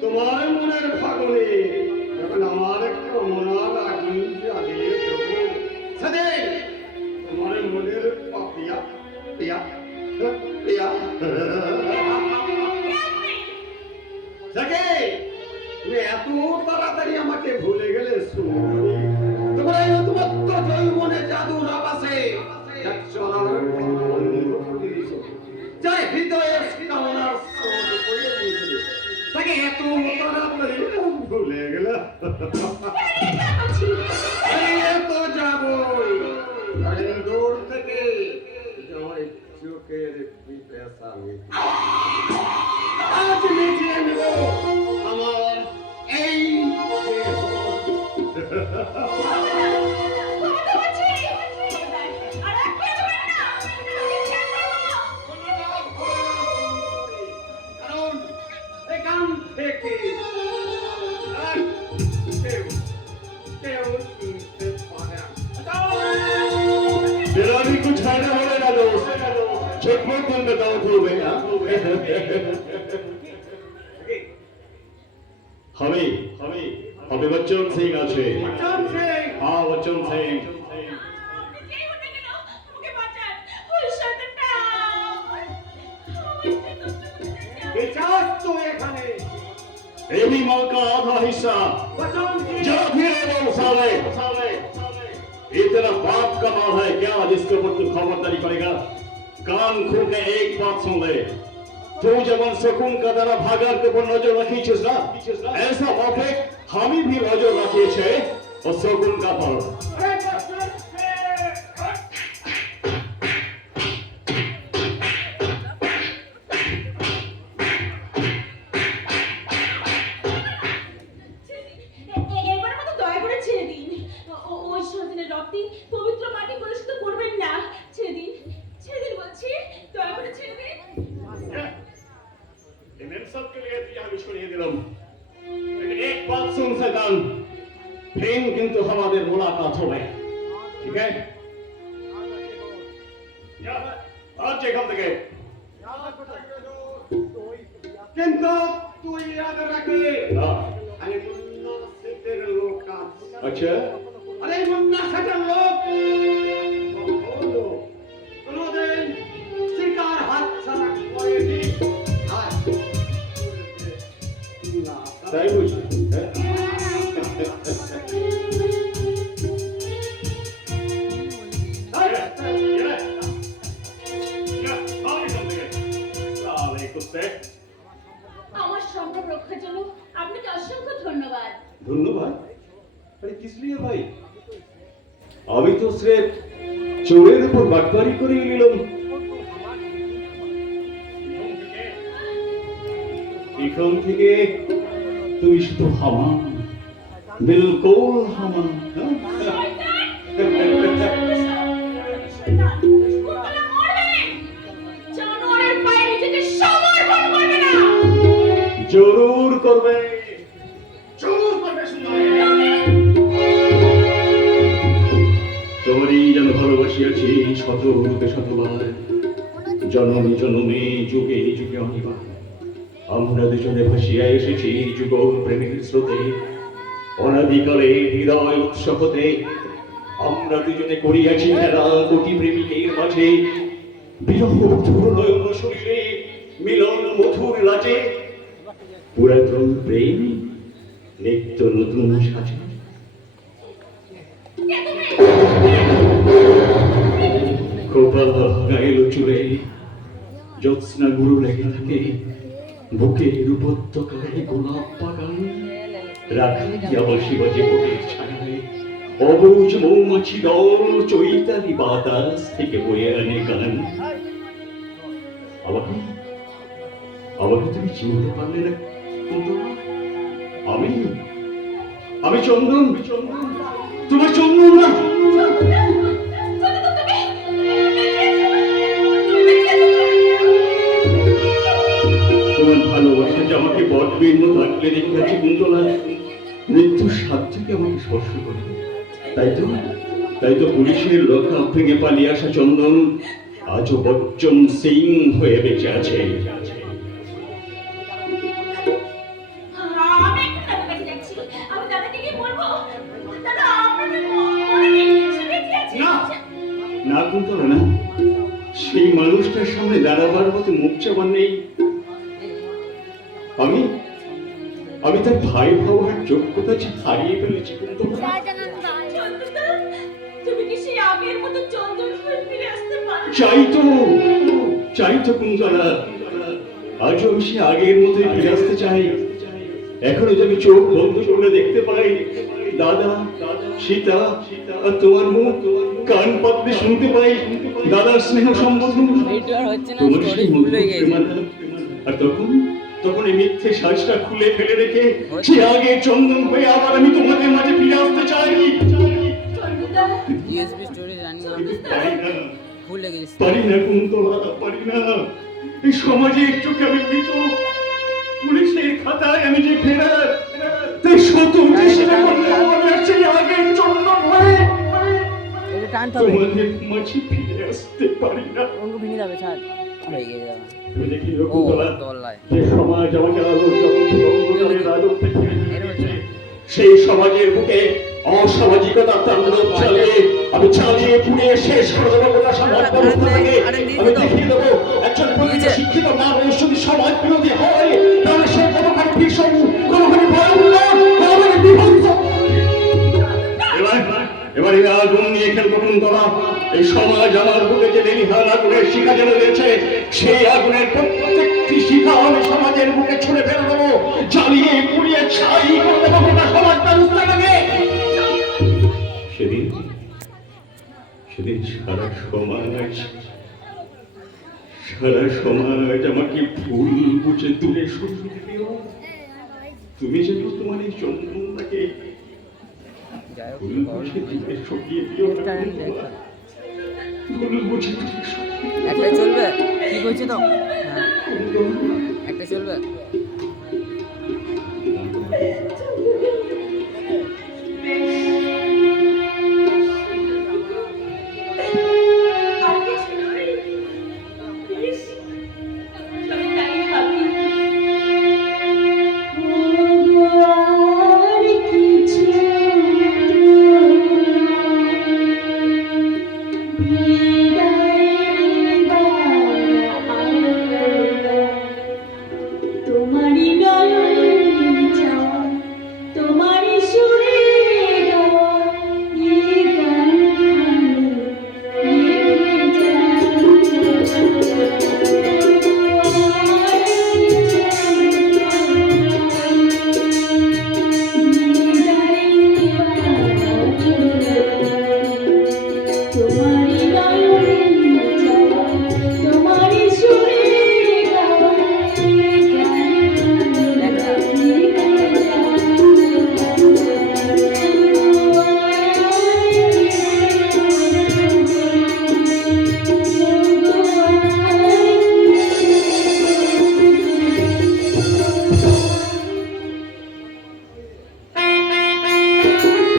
তোমার মনের ফাগুনে যখন আমার কামনার আগুন জ্বালিয়ে দেবো, সেদিন তোমার মনের পাপিয়া পিয়া পিয়া তুমি এত তাড়াতাড়ি আমাকে ভুলে গেলে সুন্দরী। তোমার এই নতুনত্ব যৌবনে জাদুর আবাসে যাই হৃদয়ের কামনার সোল পড়ে দিয়েছিল, তাকে এত তাড়াতাড়ি ভুলে গেলে এত যাবই দূর থেকে তোমার চোখের পিপাসা আজ মিটিয়ে নেব আমার এই कुछ खाना होगा ना दोस्त चटपट तुम बताओ खूब है हमें हमें हमें बच्चों सिंह आछे हाँ बच्चों सिंह एवी माल का आधा हिस्सा जरा फिर वो साले इतना बाप का माल है क्या जिसके ऊपर तू खबरदारी करेगा? कान खोल के एक बात सुन ले, तू जब शकुन का द्वारा भागर के ऊपर नजर रखी छे ना, ऐसा मौके हम भी नजर रखिए छे और शकुन का पर किंतु हमारे मुलाकात हो गए, ठीक है? आज जगह तक किंतु तू याद रखे अरे मुन्ना से तेरे लोग का अच्छा अरे मुन्ना से तेरे लोग दोनों दिन शिकार हाथ सड़क पड़े थी आज सही कुछ धन्यवाद अरे किस लिए भाई अभी तो सिर्फ चोरेर ऊपर बाटबारी করে নিলাম এখন থেকে তুমি শুধু হামান बिल्कुल হামান জানোয়ারের পায়ে নিজেকে সমর্পণ করবে না জরুর করবে তোমারই যেন ভালোবাসিয়াছি শত রূপে শতবার জনমে জনমে যুগে যুগে অনিবার আমরা দুজনে ভাসিয়া এসেছি যুগল প্রেমের স্রোতে অনাদিকালে হৃদয় উৎসবতে আমরা দুজনে করিয়াছি খেলা কোটি প্রেমিকের মাঝে বিরহ মধুর নয়ন শরীরে মিলন মধুর লাজে পুরাতন প্রেম নিত্য নতুন সাজে খোপা গাইল চুড়ে জ্যোৎস্না গুরু লেগে থাকে বুকের উপত্যকায় গোলাপ বাগান রাখিয়া বাসি বাজে বুকের ছায়ায় অবুজ মৌমাছি দল চৈতালি বাতাস থেকে বয়ে আনে গান আমাকে তুমি চিনতে পারলে না আমি আমি চন্দন তোমার চন্দন না তোমার ভালোবাসা যে আমাকে বটবীর মতো আঁকলে রেখে গেছে কুন্তলা মৃত্যুর স্বাদ থেকে আমাকে স্পর্শ করে তাই তো পুলিশের লক্ষ্য ভেঙে পালিয়ে আসা চন্দন আজও বচ্চন সিং হয়ে বেঁচে আছে শকুন্তলা না, সেই মানুষটার সামনে দাঁড়াবার মতো মুখ চাবার নেই। আমি আমি তার ভাই হওয়ার যোগ্যতা যে হারিয়ে ফেলেছি কুন্তলা। তুমি কি সেই আগের মতো চন্দন হয়ে ফিরে আসতে পারো? চাই তো কুন্তলা, আজও আমি সে আগের মতোই ফিরে আসতে চাই। এখনো যে আমি চোখ বন্ধ করে দেখতে পাই দাদা, সীতা আর তোমার মুখ, কান পাতলে শুনতে পাই দাদার স্নেহ সম্বোধন, তোমার সেই মধুর প্রেমালাপ। আর তখন এই মিথ্যে সাজটা খুলে ফেলে রেখে সে আগে চন্দন হয়ে আবার আমি তোমাদের মাঝে ফিরে আসতে চাই। পারি না কুন্তলা, পারি না। এই সমাজে একটুকে আমি মৃত, পুলিশের খাতায় আমি যে ফেরা, তাই শত চেষ্টা করলে আমার সেই আগের চন্দন হয়ে তোমাদের মাঝে ফিরে আসতে পারি না। যে সমাজ আমাকে রাজত্বে ফিরে দিয়েছে, সেই সমাজের বুকে অসামাজিকতার তাণ্ডব চালিয়ে পুড়িয়ে শেষ করে দেবো গোটা সমাজ ব্যবস্থা থেকে। আমি দেখিয়ে দেবো একজন প্রকৃত শিক্ষিত মানুষ যদি সমাজ বিরোধী হয়, তাহলে সে কোনোখানে ভীষণ, কোনোখানে ভয়ঙ্কর, কোনোখানে বিভৎস। এবারে আগুন নিয়ে খেলবো কুন্তলা। এই সমাজ আমার বুকে যে লেলিহান আগুনের শিখা জ্বেলে দিয়েছে, সেই আগুনের প্রত্যেকটি শিখা আমি সমাজের বুকে ছুঁড়ে ফেলে দেবো, জ্বালিয়ে পুড়িয়ে ছাই করে দেবো গোটা সমাজ ব্যবস্থাটাকে। সেদিন সারা সমাজ আমাকে ভুল বুঝে দূরে সরিয়ে দিল। তুমি যেন তোমার এই চন্দনটাকে ভুল বুঝে দূরে সরিয়ে দিও না, ভুল বুঝে দূরে সরিয়ে দিও। একটা চলবে, কি বলছে তো? একটা চলবে।